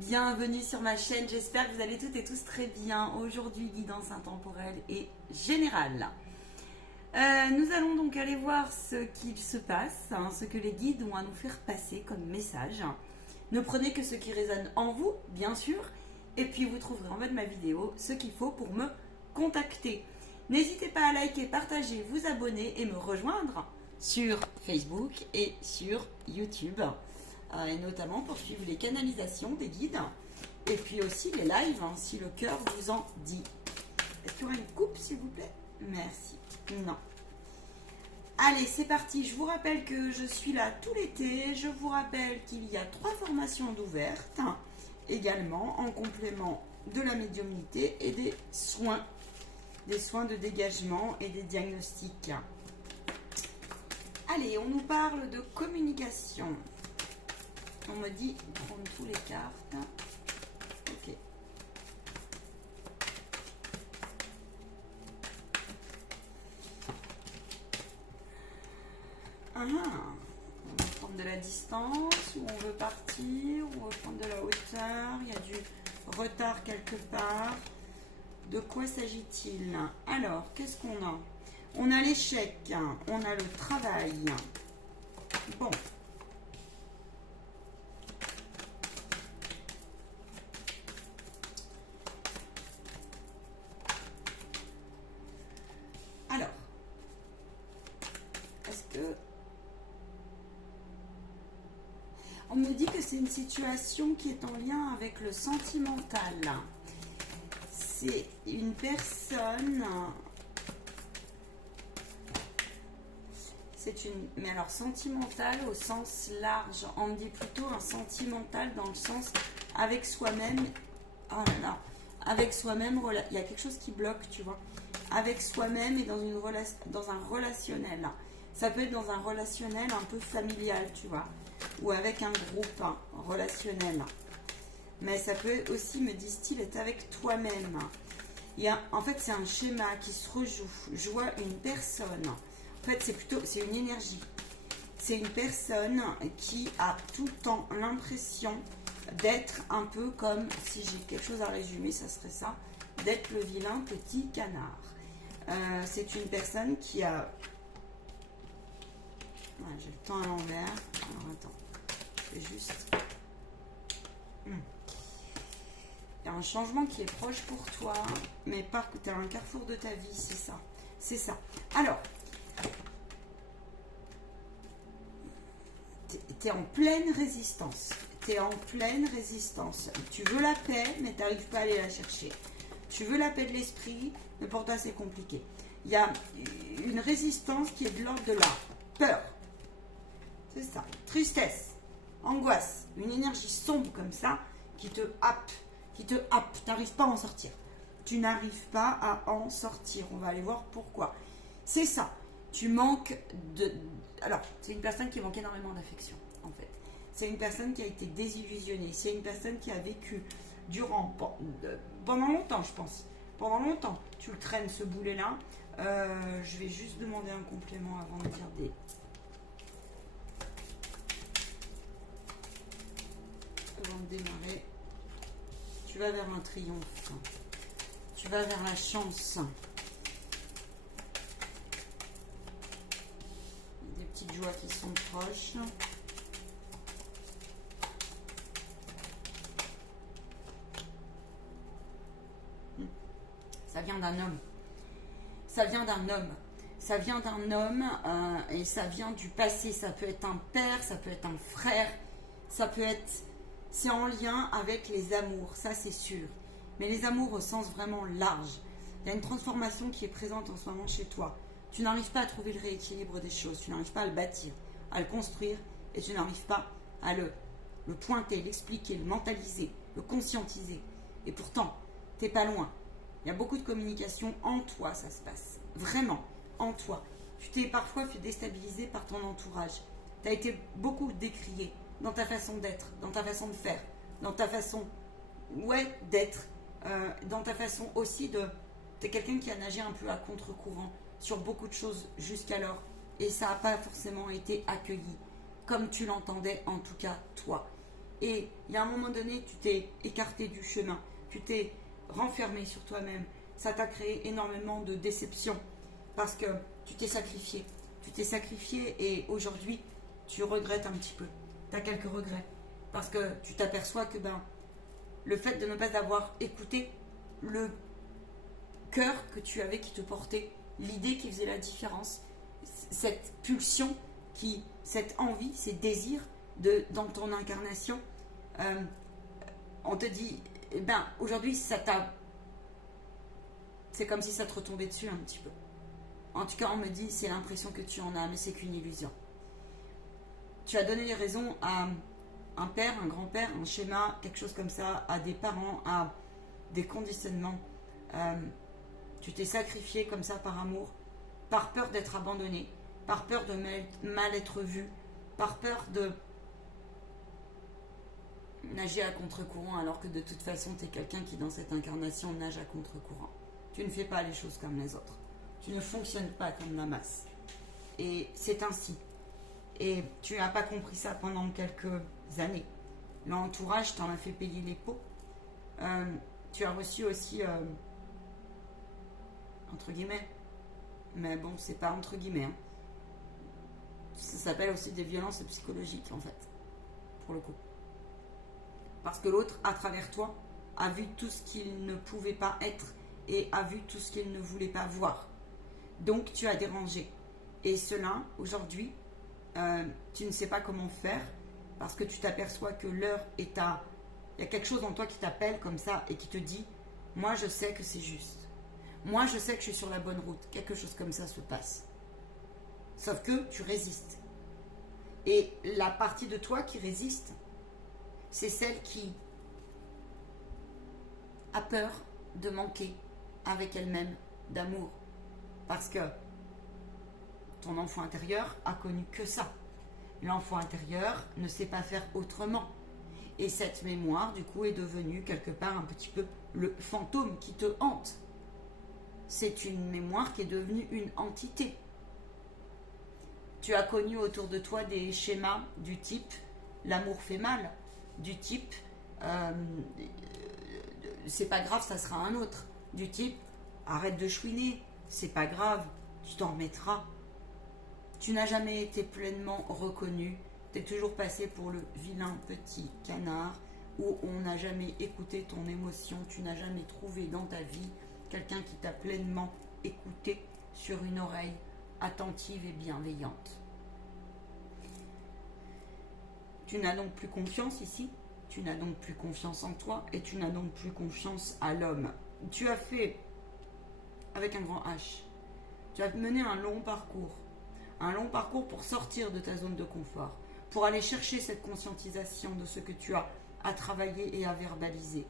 Bienvenue sur ma chaîne, j'espère que vous allez toutes et tous très bien. Aujourd'hui, guidance intemporelle et générale. Nous allons donc aller voir ce qu'il se passe, ce que les guides ont à nous faire passer comme message. Ne prenez que ce qui résonne en vous, bien sûr, et puis vous trouverez en bas de ma vidéo ce qu'il faut pour me contacter. N'hésitez pas à liker, partager, vous abonner et me rejoindre sur Facebook et sur YouTube. Et notamment pour suivre les canalisations des guides et puis aussi les lives si le cœur vous en dit. Est-ce qu'il y aura une coupe s'il vous plaît? Merci. Non. Allez, c'est parti. Je vous rappelle que je suis là tout l'été. Je vous rappelle qu'il y a 3 formations d'ouvertes également en complément de la médiumnité et des soins de dégagement et des diagnostics. Allez, on nous parle de communication. On me dit de prendre toutes les cartes. Ok. On va prendre de la distance, ou on veut partir, ou on veut prendre de la hauteur. Il y a du retard quelque part. De quoi s'agit-il? Alors, qu'est-ce qu'on a? On a l'échec, on a le travail. Bon. Alors, est-ce que... On me dit que c'est une situation qui est en lien avec le sentimental. C'est une personne... Mais alors sentimental au sens large. On me dit plutôt un sentimental dans le sens avec soi-même. Oh là là. Avec soi-même, il y a quelque chose qui bloque, tu vois. Avec soi-même et dans un relationnel. Ça peut être dans un relationnel un peu familial, tu vois. Ou avec un groupe relationnel. Mais ça peut aussi, me disent-ils, être avec toi-même. En fait, c'est un schéma qui se rejoue. Je vois une personne. En fait, c'est une énergie. C'est une personne qui a tout le temps l'impression d'être un peu comme, si j'ai quelque chose à résumer, ça serait ça, d'être le vilain petit canard. C'est une personne qui a... Ouais, j'ai le temps à l'envers. Alors, attends. Je vais juste... Il y a un changement qui est proche pour toi, mais pas que tu as un carrefour de ta vie, c'est ça. C'est ça. Alors... Tu es en pleine résistance. Tu es en pleine résistance. Tu veux la paix, mais tu n'arrives pas à aller la chercher. Tu veux la paix de l'esprit, mais pour toi, c'est compliqué. Il y a une résistance qui est de l'ordre de la peur. C'est ça. Tristesse, angoisse, une énergie sombre comme ça qui te happe. Tu n'arrives pas à en sortir. Tu n'arrives pas à en sortir. On va aller voir pourquoi. C'est ça. Tu manques de... Alors, c'est une personne qui manque énormément d'affection, en fait. C'est une personne qui a été désillusionnée. C'est une personne qui a vécu pendant longtemps, je pense. Pendant longtemps, tu le traînes, ce boulet-là. Je vais juste demander un complément avant de dire des... Avant de démarrer. Tu vas vers un triomphe. Tu vas vers la chance. Joies qui sont proches. Ça vient d'un homme. Ça vient d'un homme. Ça vient d'un homme et ça vient du passé. Ça peut être un père, ça peut être un frère, ça peut être... C'est en lien avec les amours, ça c'est sûr. Mais les amours au sens vraiment large. Il y a une transformation qui est présente en ce moment chez toi. Tu n'arrives pas à trouver le rééquilibre des choses, tu n'arrives pas à le bâtir, à le construire, et tu n'arrives pas à le pointer, l'expliquer, le mentaliser, le conscientiser. Et pourtant, tu n'es pas loin. Il y a beaucoup de communication en toi, ça se passe. Vraiment, en toi. Tu t'es parfois fait déstabiliser par ton entourage. Tu as été beaucoup décrié dans ta façon d'être, dans ta façon de faire, dans ta façon d'être, dans ta façon aussi de... Tu es quelqu'un qui a nagé un peu à contre-courant sur beaucoup de choses jusqu'alors et ça n'a pas forcément été accueilli comme tu l'entendais, en tout cas toi. Et il y a un moment donné, tu t'es écarté du chemin, tu t'es renfermé sur toi-même. Ça t'a créé énormément de déception parce que tu t'es sacrifié. Tu t'es sacrifié et aujourd'hui, tu regrettes un petit peu. Tu as quelques regrets parce que tu t'aperçois que le fait de ne pas avoir écouté le cœur que tu avais qui te portait, l'idée qui faisait la différence, cette pulsion, cette envie, ces désirs dans ton incarnation, on te dit, aujourd'hui, c'est comme si ça te retombait dessus un petit peu. En tout cas, on me dit, c'est l'impression que tu en as, mais c'est qu'une illusion. Tu as donné les raisons à un père, un grand-père, un schéma, quelque chose comme ça, à des parents, à des conditionnements. Tu t'es sacrifié comme ça par amour, par peur d'être abandonné, par peur de mal être vu, par peur de nager à contre-courant, alors que de toute façon, tu es quelqu'un qui, dans cette incarnation, nage à contre-courant. Tu ne fais pas les choses comme les autres. Tu ne fonctionnes pas comme la masse. Et c'est ainsi. Et tu n'as pas compris ça pendant quelques années. L'entourage t'en a fait payer les pots. Tu as reçu aussi, entre guillemets, mais bon, c'est pas entre guillemets, hein. Ça s'appelle aussi des violences psychologiques, en fait, pour le coup. Parce que l'autre, à travers toi, a vu tout ce qu'il ne pouvait pas être et a vu tout ce qu'il ne voulait pas voir. Donc, tu as dérangé. Et cela, aujourd'hui, tu ne sais pas comment faire parce que tu t'aperçois que l'heure est à... Il y a quelque chose en toi qui t'appelle comme ça et qui te dit « Moi, je sais que c'est juste. Moi, je sais que je suis sur la bonne route. » Quelque chose comme ça se passe. Sauf que tu résistes. Et la partie de toi qui résiste, c'est celle qui a peur de manquer avec elle-même d'amour. Parce que ton enfant intérieur a connu que ça. L'enfant intérieur ne sait pas faire autrement. Et cette mémoire, du coup, est devenue quelque part un petit peu le fantôme qui te hante. C'est une mémoire qui est devenue une entité. Tu as connu autour de toi des schémas du type l'amour fait mal, du type c'est pas grave, ça sera un autre, du type arrête de chouiner, c'est pas grave, tu t'en remettras. Tu n'as jamais été pleinement reconnu, tu es toujours passé pour le vilain petit canard où on n'a jamais écouté ton émotion, tu n'as jamais trouvé dans ta vie quelqu'un qui t'a pleinement écouté sur une oreille attentive et bienveillante. Tu n'as donc plus confiance ici, tu n'as donc plus confiance en toi et tu n'as donc plus confiance à l'homme. Tu as fait, avec un grand H, tu as mené un long parcours pour sortir de ta zone de confort, pour aller chercher cette conscientisation de ce que tu as à travailler et à verbaliser,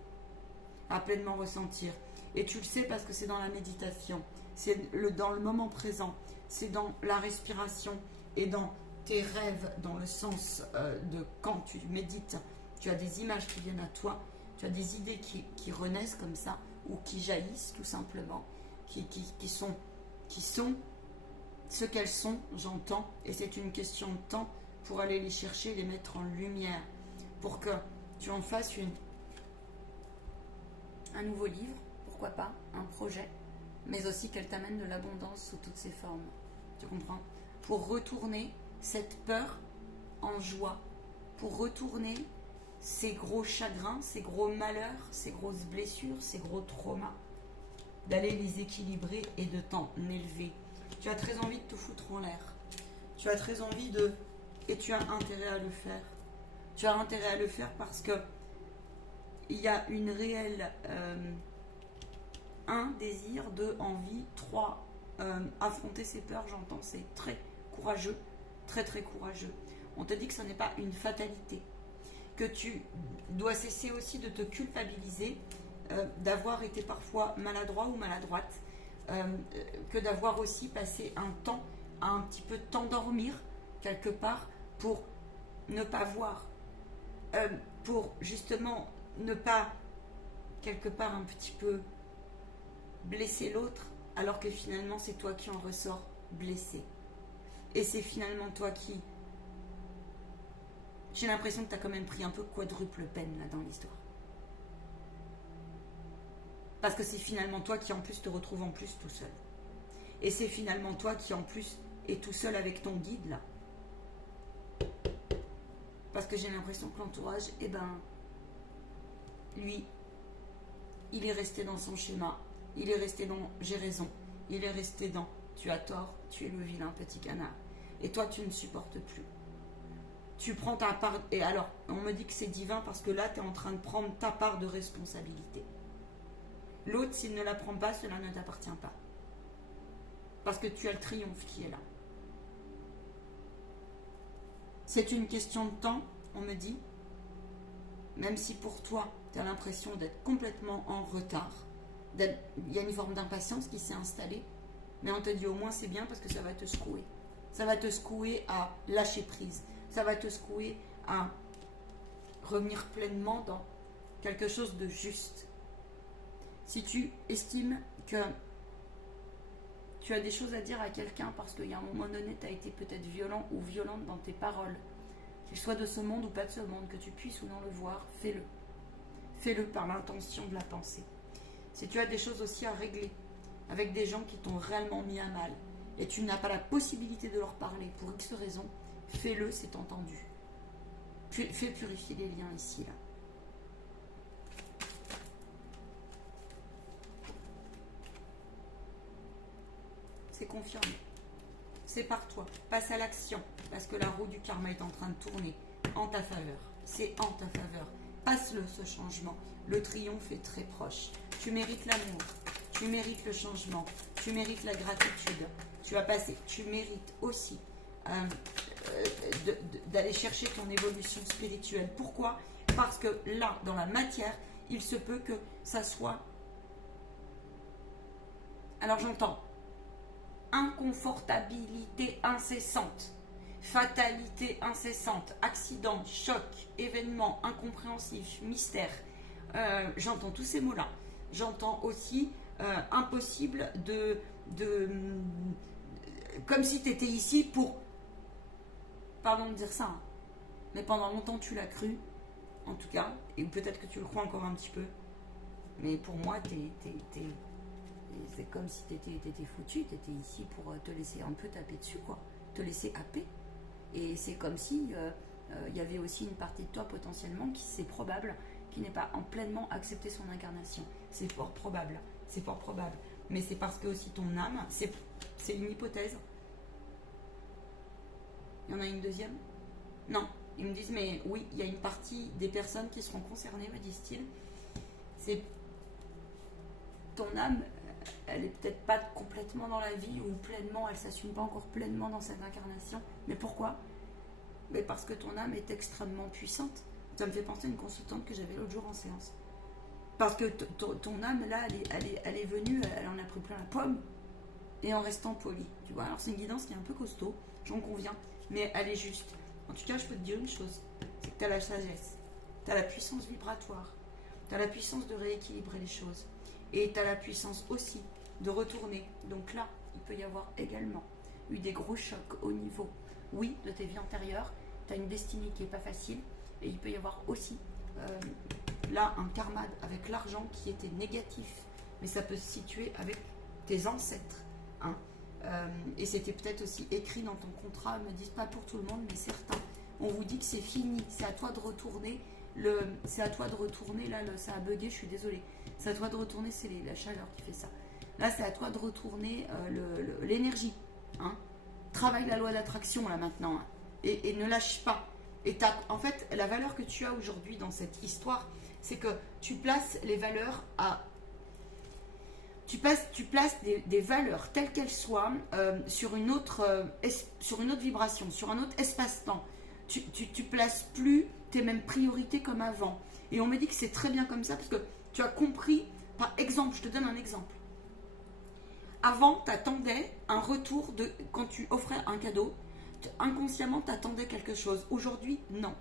à pleinement ressentir. Et tu le sais parce que c'est dans la méditation, c'est dans le moment présent, c'est dans la respiration et dans tes rêves, dans le sens de quand tu médites, tu as des images qui viennent à toi, tu as des idées qui renaissent comme ça, ou qui jaillissent tout simplement, qui sont ce qu'elles sont, j'entends, et c'est une question de temps pour aller les chercher, les mettre en lumière, pour que tu en fasses un nouveau livre, pourquoi pas, un projet, mais aussi qu'elle t'amène de l'abondance sous toutes ses formes. Tu comprends? Pour retourner cette peur en joie, pour retourner ces gros chagrins, ces gros malheurs, ces grosses blessures, ces gros traumas, d'aller les équilibrer et de t'en élever. Tu as très envie de te foutre en l'air. Tu as très envie de... Et tu as intérêt à le faire. Tu as intérêt à le faire parce que il y a une réelle... un, désir, deux, envie, trois, affronter ses peurs, j'entends, c'est très courageux, très très courageux. On te dit que ce n'est pas une fatalité, que tu dois cesser aussi de te culpabiliser d'avoir été parfois maladroit ou maladroite, que d'avoir aussi passé un temps à un petit peu t'endormir quelque part pour ne pas voir, pour justement ne pas quelque part un petit peu blesser l'autre, alors que finalement c'est toi qui en ressors blessé. Et c'est finalement toi qui J'ai l'impression que tu as quand même pris un peu quadruple peine là dans l'histoire. Parce que c'est finalement toi qui en plus te retrouve en plus tout seul. Et c'est finalement toi qui en plus est tout seul avec ton guide là. Parce que j'ai l'impression que l'entourage, eh ben, lui, il est resté dans son schéma. Il est resté dans j'ai raison. Il est resté dans tu as tort, tu es le vilain petit canard. Et toi, tu ne supportes plus. Tu prends ta part. Et alors, on me dit que c'est divin parce que là, tu es en train de prendre ta part de responsabilité. L'autre, s'il ne la prend pas, cela ne t'appartient pas. Parce que tu as le triomphe qui est là. C'est une question de temps, on me dit. Même si pour toi, tu as l'impression d'être complètement en retard. Il y a une forme d'impatience qui s'est installée. Mais on te dit au moins c'est bien parce que ça va te secouer. Ça va te secouer à lâcher prise. Ça va te secouer à revenir pleinement dans quelque chose de juste. Si tu estimes que tu as des choses à dire à quelqu'un parce qu'il y a un moment donné, tu as été peut-être violent ou violente dans tes paroles, qu'il soit de ce monde ou pas de ce monde, que tu puisses ou non le voir, fais-le. Fais-le par l'intention de la pensée. Si tu as des choses aussi à régler avec des gens qui t'ont réellement mis à mal et tu n'as pas la possibilité de leur parler pour X raison, fais-le, c'est entendu. Fais purifier les liens ici, là. C'est confirmé. C'est par toi. Passe à l'action. Parce que la roue du karma est en train de tourner en ta faveur. C'est en ta faveur. Passe-le, ce changement. Le triomphe est très proche. Tu mérites l'amour. Tu mérites le changement. Tu mérites la gratitude. Tu vas passer. Tu mérites aussi d'aller chercher ton évolution spirituelle. Pourquoi? Parce que là, dans la matière, il se peut que ça soit... Alors j'entends inconfortabilité incessante, fatalité incessante, accident, choc, événement incompréhensif, mystère. J'entends tous ces mots-là. J'entends aussi impossible comme si tu étais ici pour... Pardon de dire ça, hein, mais pendant longtemps tu l'as cru, en tout cas, et peut-être que tu le crois encore un petit peu. Mais pour moi, c'est comme si t'étais foutu, t'étais ici pour te laisser un peu taper dessus, quoi. Te laisser happer. Et c'est comme si il y avait aussi une partie de toi potentiellement qui, c'est probable, qui n'est pas en pleinement accepté son incarnation. C'est fort probable. C'est fort probable. Mais c'est parce que aussi ton âme, c'est une hypothèse. Il y en a une deuxième? Non. Ils me disent, mais oui, il y a une partie des personnes qui seront concernées, me disent-ils. C'est ton âme, elle est peut-être pas complètement dans la vie ou pleinement, elle s'assume pas encore pleinement dans cette incarnation. Mais pourquoi? Mais parce que ton âme est extrêmement puissante. Ça me fait penser à une consultante que j'avais l'autre jour en séance. Parce que ton âme, là, elle est venue, elle en a pris plein la pomme, et en restant polie. Tu vois, alors c'est une guidance qui est un peu costaud, j'en conviens, mais elle est juste. En tout cas, je peux te dire une chose, c'est que tu as la sagesse, tu as la puissance vibratoire, tu as la puissance de rééquilibrer les choses, et tu as la puissance aussi de retourner. Donc là, il peut y avoir également eu des gros chocs au niveau, oui, de tes vies antérieures. Tu as une destinée qui n'est pas facile, et il peut y avoir aussi là un karma avec l'argent qui était négatif, mais ça peut se situer avec tes ancêtres, hein. Et c'était peut-être aussi écrit dans ton contrat, ils me disent pas pour tout le monde, mais certains. On vous dit que c'est fini, c'est à toi de retourner. C'est à toi de retourner, là ça a bugué, je suis désolée. C'est à toi de retourner, c'est la chaleur qui fait ça. Là c'est à toi de retourner l'énergie, hein. Travaille la loi d'attraction là maintenant, hein. Et ne lâche pas. Et en fait, la valeur que tu as aujourd'hui dans cette histoire, c'est que tu places les valeurs à... Tu places des valeurs telles qu'elles soient sur une autre vibration, sur un autre espace-temps. Tu places plus tes mêmes priorités comme avant. Et on me dit que c'est très bien comme ça parce que tu as compris, par exemple, je te donne un exemple. Avant, tu attendais un retour quand tu offrais un cadeau, inconsciemment, tu attendais quelque chose. Aujourd'hui, non.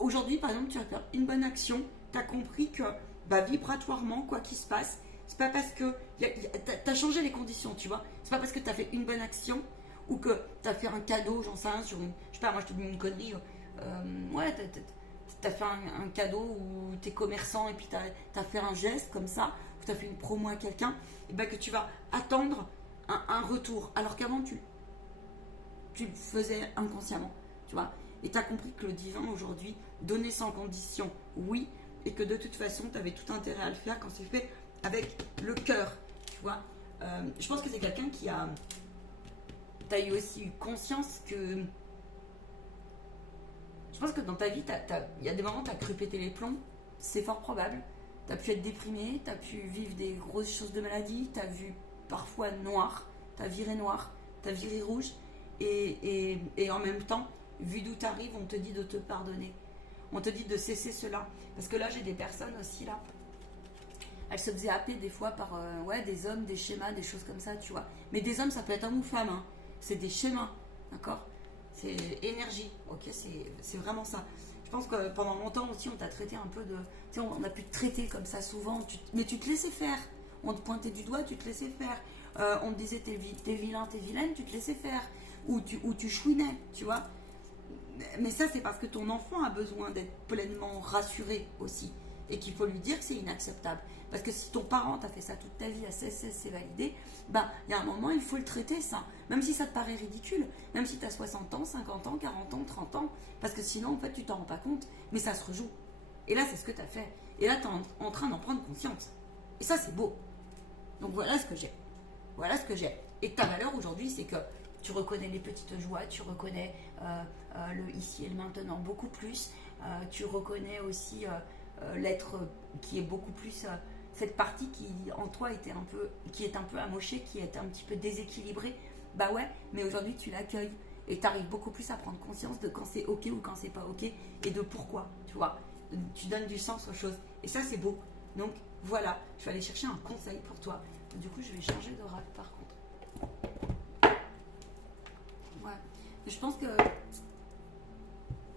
Aujourd'hui, par exemple, tu vas faire une bonne action, tu as compris que vibratoirement, quoi qu'il se passe, c'est pas parce que tu as changé les conditions, tu vois. C'est pas parce que tu as fait une bonne action ou que tu as fait un cadeau, j'en sais rien, sur une... Je sais pas, moi je te dis une connerie, Ouais, t'as fait un cadeau ou t'es commerçant et puis t'as fait un geste comme ça, ou t'as fait une promo à quelqu'un, et ben que tu vas attendre un retour. Alors qu'avant, tu le faisais inconsciemment, tu vois. Et t'as compris que le divin aujourd'hui donnait sans condition, oui, et que de toute façon, t'avais tout intérêt à le faire quand c'est fait avec le cœur, tu vois. Je pense que c'est quelqu'un qui a. T'as eu aussi eu conscience que. Je pense que dans ta vie, il y a des moments où t'as cru péter les plombs, c'est fort probable. T'as pu être déprimé, t'as pu vivre des grosses choses de maladie, t'as vu parfois noir, t'as viré noir, t'as viré rouge, et en même temps, vu d'où t'arrives, on te dit de te pardonner. On te dit de cesser cela. Parce que là, j'ai des personnes aussi là. Elles se faisaient happer des fois par des hommes, des schémas, des choses comme ça, tu vois. Mais des hommes, ça peut être homme ou femme, hein. C'est des schémas, d'accord. C'est énergie, ok, c'est vraiment ça. Je pense que pendant longtemps aussi, on t'a traité un peu de. Tu sais, on a pu te traiter comme ça souvent, mais tu te laissais faire. On te pointait du doigt, tu te laissais faire. On te disait t'es vilain, t'es vilaine, tu te laissais faire. Ou tu chouinais, tu vois. Mais ça, c'est parce que ton enfant a besoin d'être pleinement rassuré aussi. Et qu'il faut lui dire que c'est inacceptable. Parce que si ton parent t'a fait ça toute ta vie, à 16, c'est validé, bah, il y a un moment, il faut le traiter, ça. Même si ça te paraît ridicule. Même si tu as 60 ans, 50 ans, 40 ans, 30 ans. Parce que sinon, en fait, tu t'en rends pas compte. Mais ça se rejoue. Et là, c'est ce que tu as fait. Et là, tu es en train d'en prendre conscience. Et ça, c'est beau. Donc voilà ce que j'ai. Voilà ce que j'ai. Et ta valeur aujourd'hui, c'est que tu reconnais les petites joies, tu reconnais le ici et le maintenant beaucoup plus. Tu reconnais aussi l'être qui est beaucoup plus cette partie qui en toi était qui est un peu amochée, qui est un petit peu déséquilibrée. Bah ouais, mais aujourd'hui tu l'accueilles et tu arrives beaucoup plus à prendre conscience de quand c'est ok ou quand c'est pas ok et de pourquoi, tu vois. Tu donnes du sens aux choses et ça c'est beau. Donc voilà, je vais aller chercher un conseil pour toi. Du coup, je vais changer de rap par contre. Ouais. Je pense que.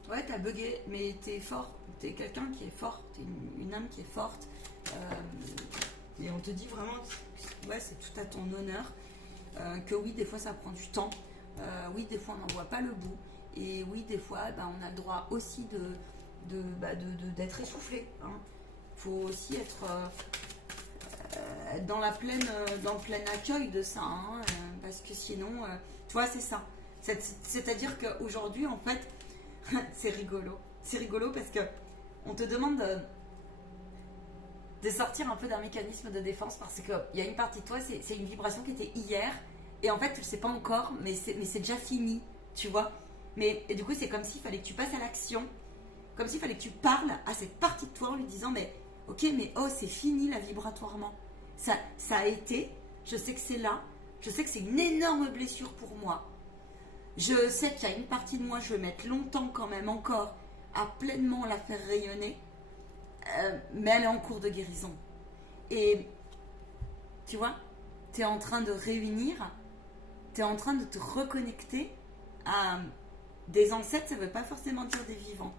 Ouais, t'as bugué, mais t'es fort. T'es quelqu'un qui est fort. T'es une âme qui est forte. Et on te dit vraiment. Ouais, c'est tout à ton honneur. Que oui, des fois, ça prend du temps. Oui, des fois, on n'en voit pas le bout. Et oui, des fois, on a le droit aussi d'être essoufflé. Hein. Faut aussi être. Dans le plein accueil de ça, hein, parce que sinon, tu vois, c'est ça. C'est-à-dire qu'aujourd'hui, en fait, c'est rigolo. C'est rigolo parce que on te demande de sortir un peu d'un mécanisme de défense parce qu'il y a une partie de toi, c'est une vibration qui était hier, et en fait, tu le sais pas encore, mais c'est déjà fini, tu vois. Et du coup, c'est comme s'il fallait que tu passes à l'action, comme s'il fallait que tu parles à cette partie de toi en lui disant, mais ok, mais oh, c'est fini là vibratoirement. Ça a été, je sais que c'est là, je sais que c'est une énorme blessure pour moi. Je sais qu'il y a une partie de moi, je vais mettre longtemps quand même encore à pleinement la faire rayonner, mais elle est en cours de guérison. Et tu vois, tu es en train de réunir, tu es en train de te reconnecter à des ancêtres, ça ne veut pas forcément dire des vivants.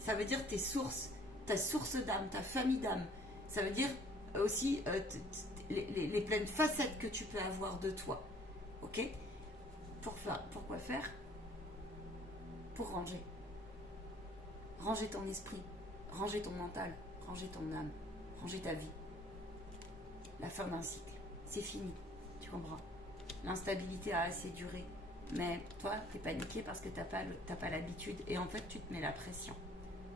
Ça veut dire tes sources, ta source d'âme, ta famille d'âme. Ça veut dire aussi les pleines facettes que tu peux avoir de toi. Ok ? Pourquoi faire ? Pour ranger. Ranger ton esprit, ranger ton mental, ranger ton âme, ranger ta vie. La fin d'un cycle, c'est fini, tu comprends ? L'instabilité a assez duré, mais toi, t'es paniqué parce que t'as pas l'habitude, et en fait, tu te mets la pression.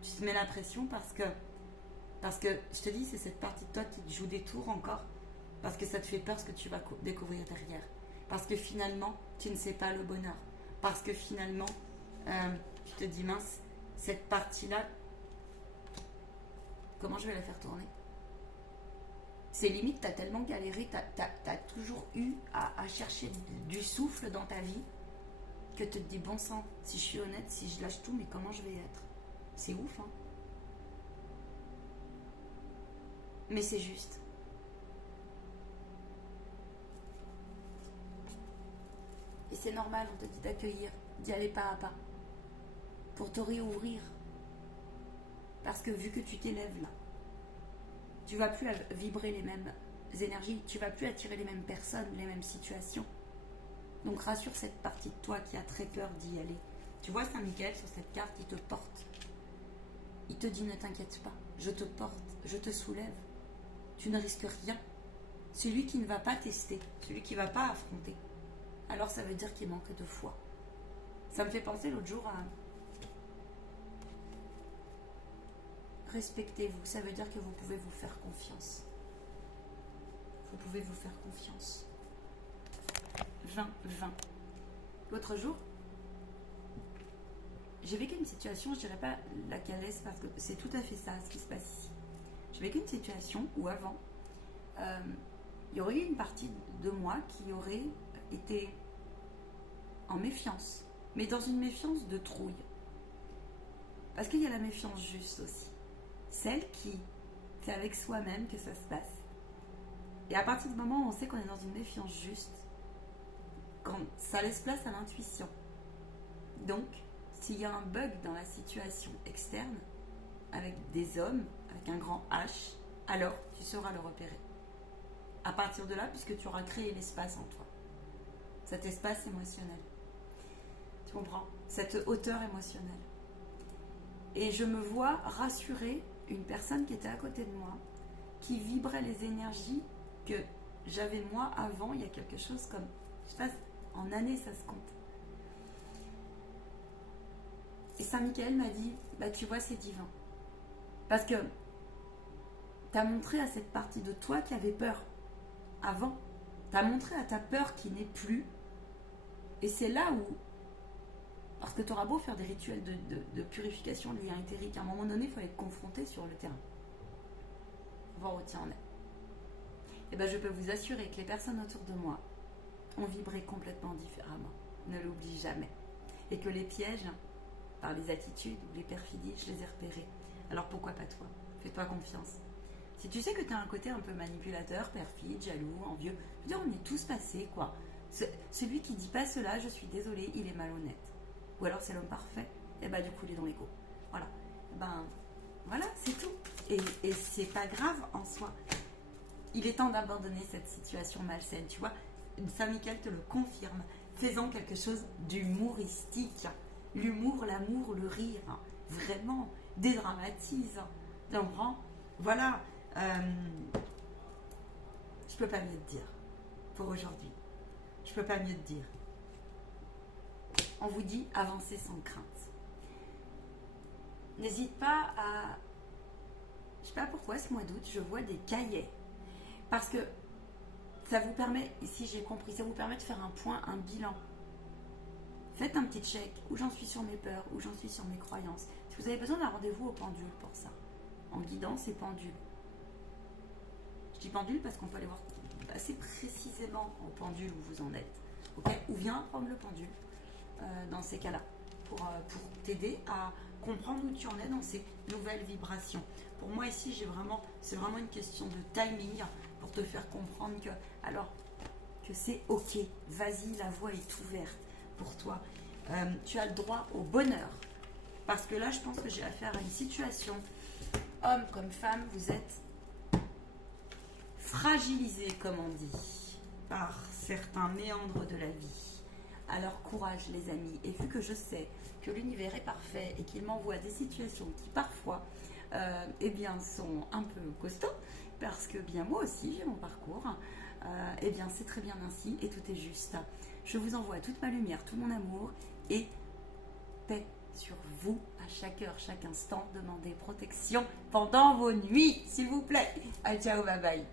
Tu te mets la pression parce que je te dis, c'est cette partie de toi qui te joue des tours encore, parce que ça te fait peur ce que tu vas découvrir derrière. Parce que finalement, tu ne sais pas le bonheur. Parce que finalement, tu te dis, mince, cette partie-là, comment je vais la faire tourner ? C'est limite, tu as tellement galéré, tu as toujours eu à chercher du souffle dans ta vie, que tu te dis, bon sang, si je suis honnête, si je lâche tout, mais comment je vais être ? C'est ouf, hein ? Mais c'est juste. Et c'est normal, on te dit d'accueillir, d'y aller pas à pas, pour te réouvrir. Parce que vu que tu t'élèves là, tu vas plus vibrer les mêmes énergies, tu vas plus attirer les mêmes personnes, les mêmes situations. Donc rassure cette partie de toi qui a très peur d'y aller, Tu vois Saint-Michael sur cette carte, il te porte. Il te dit ne t'inquiète pas, je te porte, je te soulève. Tu ne risques rien. Celui qui ne va pas tester, celui qui ne va pas affronter, alors ça veut dire qu'il manque de foi. Ça me fait penser l'autre jour à... Respectez-vous, ça veut dire que vous pouvez vous faire confiance. Vous pouvez vous faire confiance. 20. L'autre jour, j'ai vécu une situation, je ne dirais pas laquelle est, parce que c'est tout à fait ça ce qui se passe ici. J'ai vécu une situation où avant, il y aurait eu une partie de moi qui aurait été en méfiance, mais dans une méfiance de trouille. Parce qu'il y a la méfiance juste aussi. Celle qui, c'est avec soi-même que ça se passe. Et à partir du moment où on sait qu'on est dans une méfiance juste, quand ça laisse place à l'intuition. Donc, s'il y a un bug dans la situation externe, avec des hommes, avec un grand H, alors tu sauras le repérer. À partir de là, puisque tu auras créé l'espace en toi. Cet espace émotionnel. Tu comprends? Cette hauteur émotionnelle. Et je me vois rassurer une personne qui était à côté de moi, qui vibrait les énergies que j'avais moi avant. Il y a quelque chose comme, je sais pas, en années ça se compte. Et Saint-Michael m'a dit, bah tu vois c'est divin. Parce que tu as montré à cette partie de toi qui avait peur avant. Tu as montré à ta peur qui n'est plus. Et c'est là où, parce que tu auras beau faire des rituels de purification de lien éthérique, à un moment donné, il faut être confronté sur le terrain. Voir où tu en es. Et bien je peux vous assurer que les personnes autour de moi ont vibré complètement différemment. Ne l'oublie jamais. Et que les pièges, par les attitudes ou les perfidies, je les ai repérés. Alors pourquoi pas toi? Fais-toi confiance. Si tu sais que tu as un côté un peu manipulateur, perfide, jaloux, envieux, je veux dire, on est tous passés, quoi. Celui qui dit pas cela, je suis désolée, il est malhonnête. Ou alors c'est l'homme parfait, et bah du coup il est dans l'ego. Voilà. Ben voilà, c'est tout. Et c'est pas grave en soi. Il est temps d'abandonner cette situation malsaine, tu vois. Saint-Michael te le confirme. Faisons quelque chose d'humoristique. L'humour, l'amour, le rire. Vraiment, dédramatise. Voilà. Je peux pas mieux te dire pour aujourd'hui. Je peux pas mieux te dire. On vous dit avancer sans crainte. N'hésite pas à... Je sais pas pourquoi ce mois d'août, je vois des cahiers. Parce que ça vous permet, ici j'ai compris, ça vous permet de faire un point, un bilan. Faites un petit check, où j'en suis sur mes peurs, où j'en suis sur mes croyances. Si vous avez besoin d'un rendez-vous au pendule pour ça, en guidance et pendule. Je dis pendule parce qu'on peut aller voir assez précisément au pendule où vous en êtes. Okay, ou viens prendre le pendule dans ces cas-là pour t'aider à comprendre où tu en es dans ces nouvelles vibrations. Pour moi ici, c'est vraiment une question de timing pour te faire comprendre que c'est ok. Vas-y, la voie est ouverte pour toi. Tu as le droit au bonheur. Parce que là, je pense que j'ai affaire à une situation, homme comme femme, vous êtes fragilisé, comme on dit, par certains méandres de la vie. Alors courage les amis, et vu que je sais que l'univers est parfait et qu'il m'envoie des situations qui parfois sont un peu costauds, parce que bien moi aussi j'ai mon parcours, c'est très bien ainsi et tout est juste. Je vous envoie toute ma lumière, tout mon amour et paix sur vous à chaque heure, chaque instant. Demandez protection pendant vos nuits, s'il vous plaît. Ciao, bye bye.